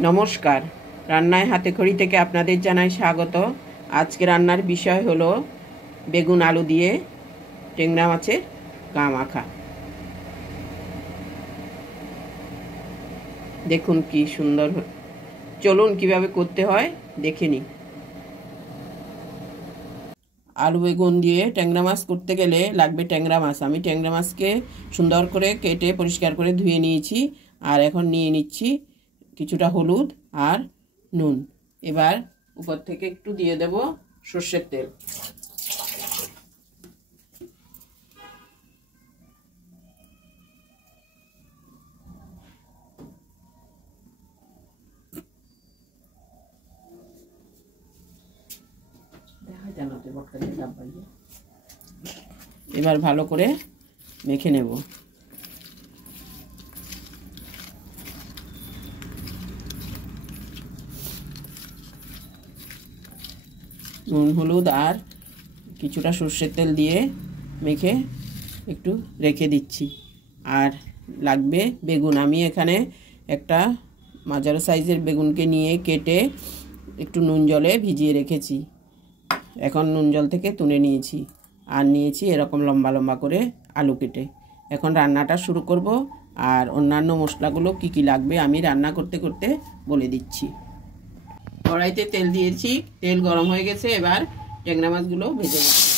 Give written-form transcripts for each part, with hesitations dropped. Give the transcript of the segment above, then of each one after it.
নমস্কার, রান্নায় হাতেখড়ি থেকে আপনাদের জানাই স্বাগত। আজকে রান্নার বিষয় হলো বেগুন আলু দিয়ে ট্যাংরা মাছের গা মাখা। দেখুন কি সুন্দর। চলুন কিভাবে করতে হয় দেখে নিই। আলু বেগুন দিয়ে ট্যাংরা মাছ করতে গেলে লাগবে ট্যাংরা মাছ। আমি ট্যাংরা মাছকে সুন্দর করে কেটে পরিষ্কার করে ধুয়ে নিয়েছি। আর এখন নিয়ে নিচ্ছি কিছুটা হলুদ আর নুন। এবার উপর থেকে একটু দিয়ে দেব সর্ষের তেল। এবার ভালো করে মেখে নেব। নুন হলুদ আর কিছুটা সর্ষের তেল দিয়ে মেখে একটু রেখে দিচ্ছি। আর লাগবে বেগুন। আমি এখানে একটা মাঝারি সাইজের বেগুনকে নিয়ে কেটে একটু নুন জলে ভিজিয়ে রেখেছি। এখন নুন জল থেকে তুলে নিয়েছি। আর নিয়েছি এরকম লম্বা লম্বা করে আলু কেটে। এখন রান্নাটা শুরু করব। আর অন্যান্য মশলাগুলো কি কি লাগবে আমি রান্না করতে করতে বলে দিচ্ছি। কড়াইতে তেল দিয়েছি, তেল গরম হয়ে গেছে। এবার ট্যাংরা মাছগুলো ভেজে নিচ্ছি।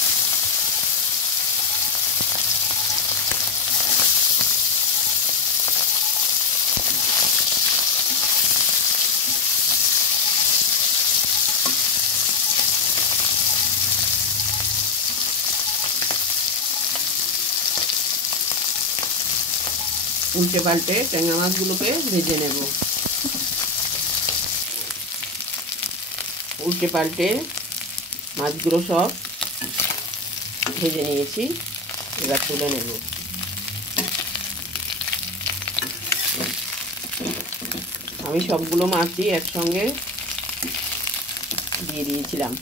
উল্টে পাল্টে ট্যাংরা মাছগুলোকে ভেজে নেব। উল্টে পাল্টে মাছগুলো সব ভেজে নিয়েছি। এবার তুলে নেব। আমি সবগুলো মাছই একসঙ্গে দিয়ে দিয়েছিলাম।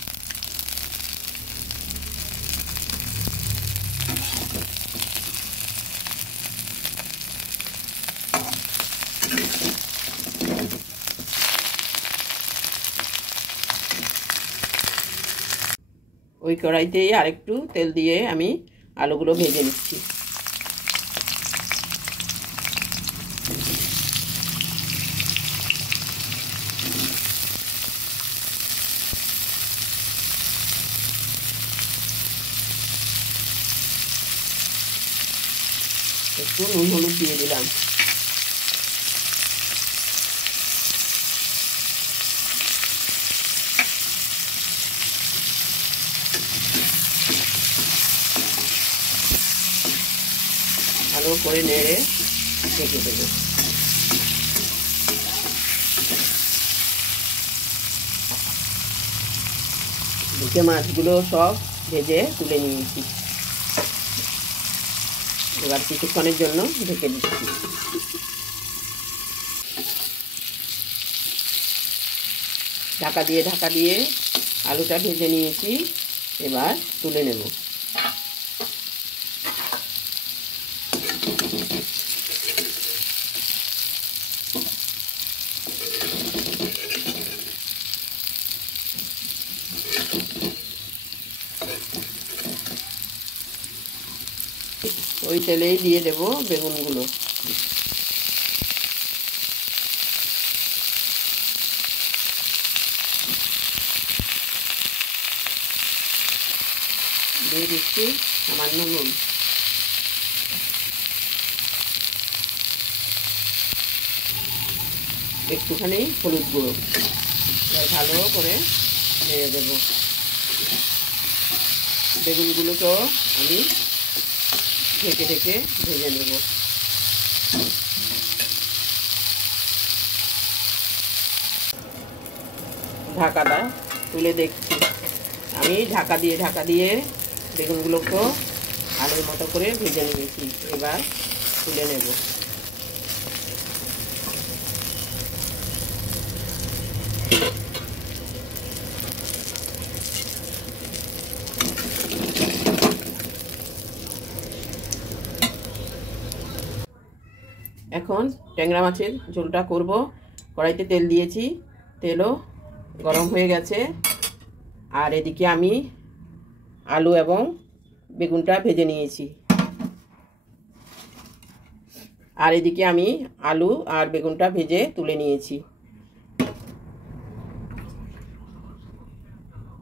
ওই কড়াইতেই আরেকটু তেল দিয়ে আমি আলুগুলো ভেজে নিচ্ছি। একটু নুন হলুদ দিয়ে দিলাম। ভালো করে নেড়ে ঢেকে দেব। ঢেকে মাছগুলো সব ভেজে তুলে নিয়েছি। এবার কিছুক্ষণের জন্য ঢেকে দিচ্ছি। ঢাকা দিয়ে আলুটা ভেজে নিয়েছি। এবার তুলে নেব। ওই তেলেই দিয়ে দেব বেগুনগুলো। দিয়ে দিচ্ছি সামান্য নুন। একটুখানি হলুদ গুঁড়ো। এবার ভালো করে নেড়ে দেব। বেগুনগুলোকেও আমি ঢেকে ভেজে নেব। ঢাকাটা তুলে দেখছি। আমি ঢাকা দিয়ে বেগুনগুলোকেও আলুর মতো করে ভেজে নিয়েছি। এবার তুলে নেব। এখন ট্যাংরা মাছের ঝোলটা করব। কড়াইতে তেল দিয়েছি, তেলও গরম হয়ে গেছে। আর এদিকে আমি আলু এবং বেগুনটা ভেজে নিয়েছি। আর এদিকে আমি আলু আর বেগুনটা ভেজে তুলে নিয়েছি।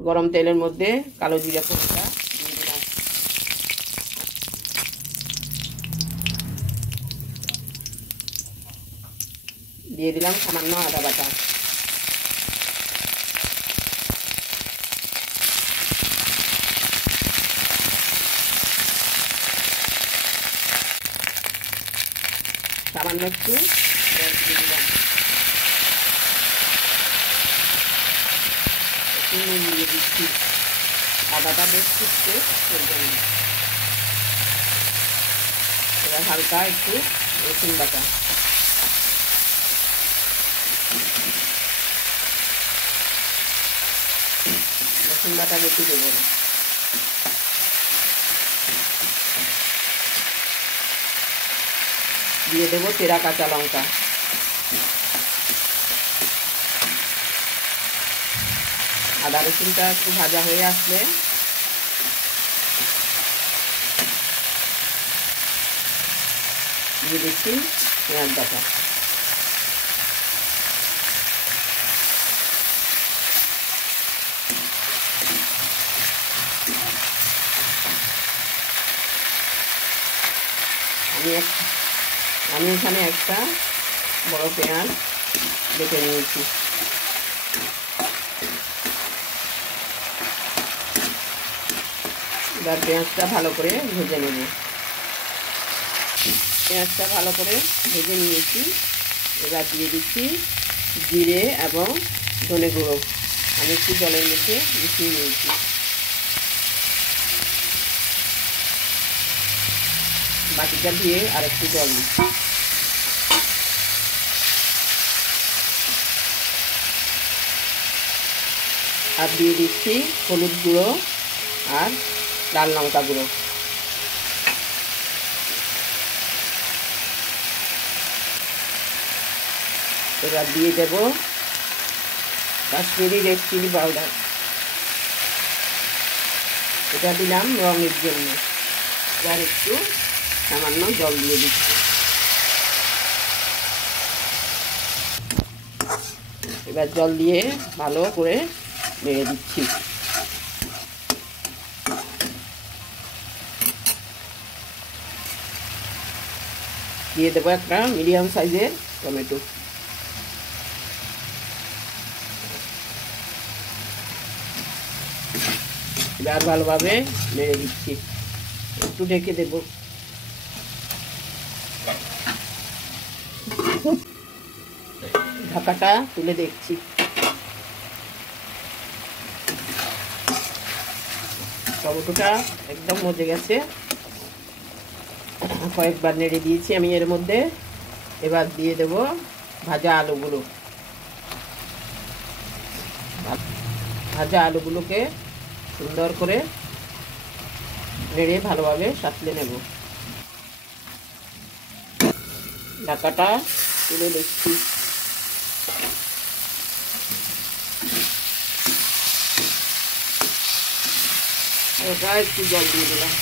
গরম তেলের মধ্যে কালো জিরা ফোড়নটা দিয়ে দিলাম। দিয়ে দিলাম সামান্য আদা বাটা। সামান্য একটু জল দিয়ে দিলাম। একটু নুন দিয়ে দিচ্ছি। আদাটা বেশ ফুটতে প্রয়োজন। এবার হালকা একটু রসুন বাটা, রসুন বাটা বেশি দেবো না। দিয়ে দেবো চেরা কাঁচা লঙ্কা। আদা রসুনটা একটু ভাজা হয়ে আসলে দিয়ে দিচ্ছি পেঁয়াজ বাটা। আমি এখানে একটা বড় পেঁয়াজ কেটে নিয়েছি। এবার পেঁয়াজটা ভালো করে ভেজে নেব। পেঁয়াজটা ভালো করে ভেজে নিয়েছি। এবার দিয়ে দিচ্ছি জিরে এবং ধনে গুঁড়ো। আমি একটু জলের মধ্যে মিশিয়ে নিয়েছি। বাটিটা দিয়ে আর একটু জল দিচ্ছি। আর দিয়ে দিচ্ছি হলুদ গুঁড়ো আর লাল লঙ্কা গুঁড়ো। এবার দিয়ে দেব কাশ্মীরি রেড চিলি পাউডার। এটা দিলাম রঙের জন্য। এবার একটু সামান্য জল দিয়ে দিচ্ছি। এবার জল দিয়ে ভালো করে নেড়ে দিচ্ছি। দিয়ে দেবো একটা মিডিয়াম সাইজের টমেটো। এবার ভালোভাবে নেড়ে দিচ্ছি। একটু ঢেকে দেব। ঢাকাটা তুলে দেখছি। টমেটোটা একদম মজে গেছে। কয়েকবার নেড়ে দিয়েছি আমি এর মধ্যে। এবার দিয়ে দেব ভাজা আলুগুলো। ভাজা আলুগুলোকে সুন্দর করে নেড়ে ভালোভাবে সাঁতলে নেব। ঢাকাটা তুলে দেখছি। ওটা একটু জল দিয়ে দিলাম।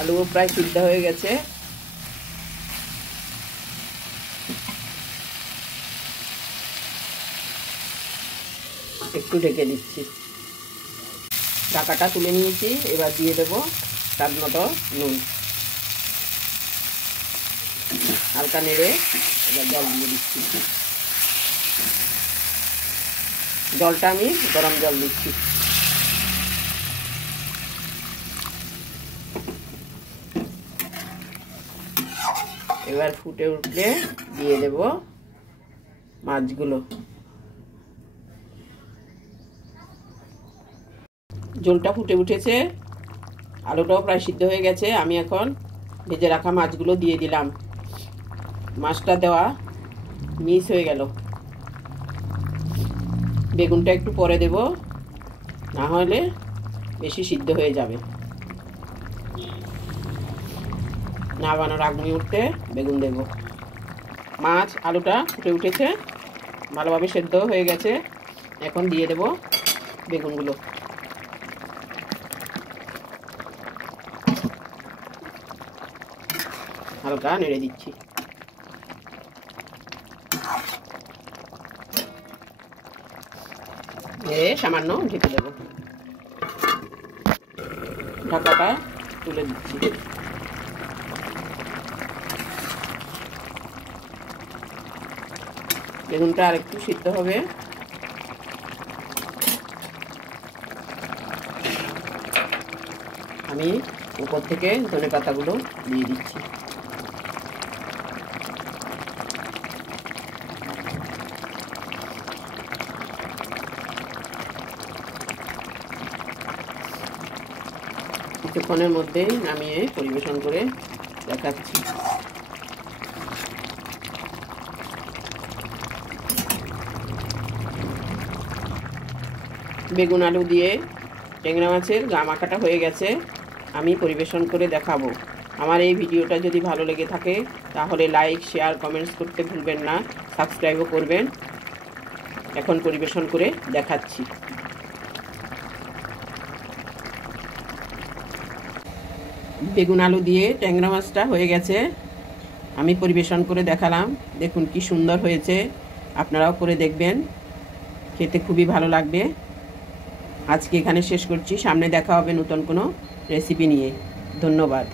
আলু প্রায় সিদ্ধ হয়ে গেছে। একটু ঢেকে দিচ্ছি। ঢাকাটা তুলে নিয়েছি। এবার দিয়ে দেব স্বাদ মতো নুন। হালকা নেড়ে এবার জল দিয়ে দিচ্ছি। জলটা আমি গরম জল দিচ্ছি। এবার ফুটে উঠলে দিয়ে দেব মাছগুলো। ঝোলটা ফুটে উঠেছে। আলুটাও প্রায় সিদ্ধ হয়ে গেছে। আমি এখন ভেজে রাখা মাছগুলো দিয়ে দিলাম। মাছটা দেওয়া মিস হয়ে গেল। বেগুনটা একটু পরে দেব, না হলে বেশি সিদ্ধ হয়ে যাবে। নামানোর আগ মুহূর্তে বেগুন দেব। মাছ আলুটা ফুটে উঠেছে, ভালোভাবে সেদ্ধ হয়ে গেছে। এখন দিয়ে দেব বেগুনগুলো। হালকা নেড়ে দিচ্ছি। নেড়ে সামান্য ঢেকে দেব। ঢাকাটা তুলে দিচ্ছি। বেগুনটা আর একটু সিদ্ধ হবে। আমি উপর থেকে ধনে পাতাগুলো দিয়ে দিচ্ছি। কিছুক্ষণের মধ্যেই নামিয়ে পরিবেশন করে দেখাচ্ছি। বেগুন আলু দিয়ে ট্যাংরা মাছের গা মাখাটা হয়ে গেছে। আমি পরিবেশন করে দেখাবো। আমার এই ভিডিওটা যদি ভালো লেগে থাকে তাহলে লাইক, শেয়ার, কমেন্টস করতে ভুলবেন না। সাবস্ক্রাইবও করবেন। এখন পরিবেশন করে দেখাচ্ছি। বেগুন আলু দিয়ে ট্যাংরা মাছটা হয়ে গেছে। আমি পরিবেশন করে দেখালাম। দেখুন কি সুন্দর হয়েছে। আপনারাও করে দেখবেন, খেতে খুবই ভালো লাগবে। আজকে এখানে শেষ করছি। সামনে দেখা হবে নতুন কোনো রেসিপি নিয়ে। ধন্যবাদ।